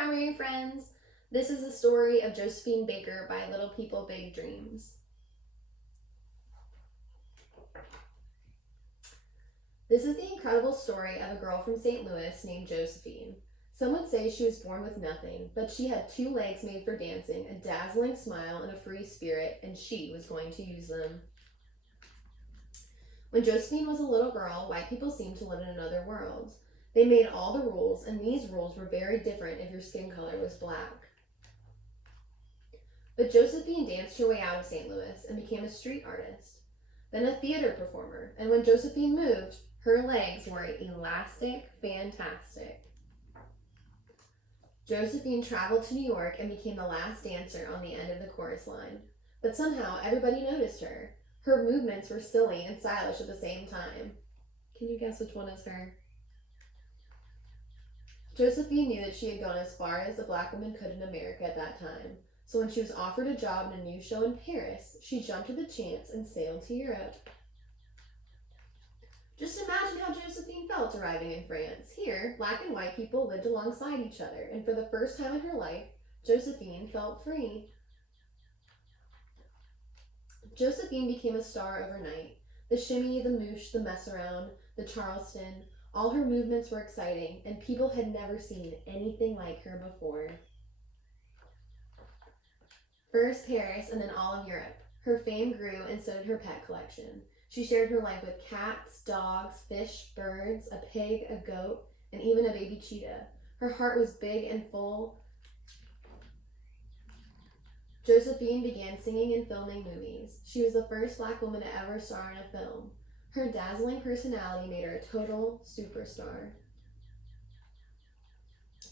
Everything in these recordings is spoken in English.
primary friends. This is the story of Josephine Baker by Little People, Big Dreams. This is the incredible story of a girl from St. Louis named Josephine. Some would say she was born with nothing, but she had 2 legs made for dancing, a dazzling smile, and a free spirit, and she was going to use them. When Josephine was a little girl, white people seemed to live in another world. They made all the rules, and these rules were very different if your skin color was black. But Josephine danced her way out of St. Louis and became a street artist, then a theater performer, and when Josephine moved, her legs were elastic, fantastic. Josephine traveled to New York and became the last dancer on the end of the chorus line. But somehow everybody noticed her. Her movements were silly and stylish at the same time. Can you guess which one is her? Josephine knew that she had gone as far as a black woman could in America at that time. So when she was offered a job in a new show in Paris, she jumped at the chance and sailed to Europe. Just imagine how Josephine felt arriving in France. Here, black and white people lived alongside each other, and for the first time in her life, Josephine felt free. Josephine became a star overnight. The shimmy, the moosh, the mess around, the Charleston, all her movements were exciting, and people had never seen anything like her before. First Paris, and then all of Europe. Her fame grew, and so did her pet collection. She shared her life with cats, dogs, fish, birds, a pig, a goat, and even a baby cheetah. Her heart was big and full. Josephine began singing and filming movies. She was the first black woman to ever star in a film. Her dazzling personality made her a total superstar.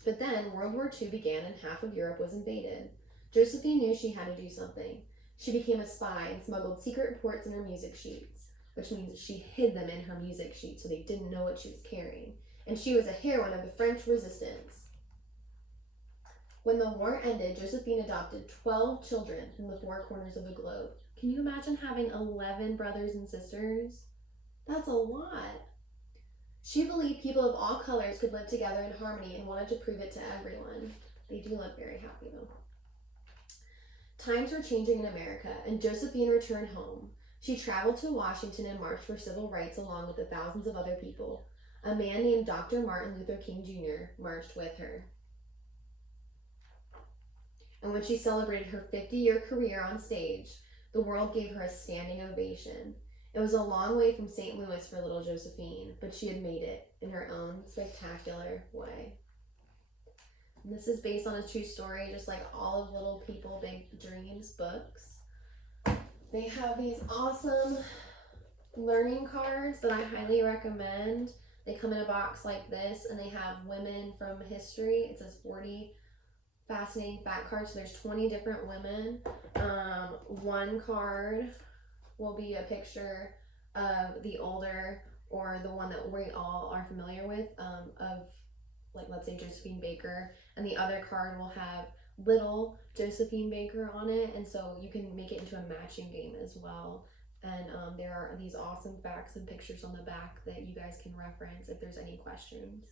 But then World War II began and half of Europe was invaded. Josephine knew she had to do something. She became a spy and smuggled secret reports in her music sheets, which means she hid them in her music sheet so they didn't know what she was carrying. And she was a heroine of the French resistance. When the war ended, Josephine adopted 12 children from the 4 corners of the globe. Can you imagine having 11 brothers and sisters? That's a lot. She believed people of all colors could live together in harmony and wanted to prove it to everyone. They do look very happy though. Times were changing in America, and Josephine returned home. She traveled to Washington and marched for civil rights along with the thousands of other people. A man named Dr. Martin Luther King Jr. marched with her. And when she celebrated her 50-year career on stage, the world gave her a standing ovation. It was a long way from St. Louis for little Josephine, but she had made it in her own spectacular way. And this is based on a true story, just like all of Little People, Big Dreams books. They have these awesome learning cards that I highly recommend. They come in a box like this, and they have women from history. It says 40 fascinating fact cards. So there's 20 different women. One card will be a picture of the older, or the one that we all are familiar with, of, like, let's say Josephine Baker, and the other card will have little Josephine Baker on it, and so you can make it into a matching game as well. And there are these awesome facts and pictures on the back that you guys can reference if there's any questions.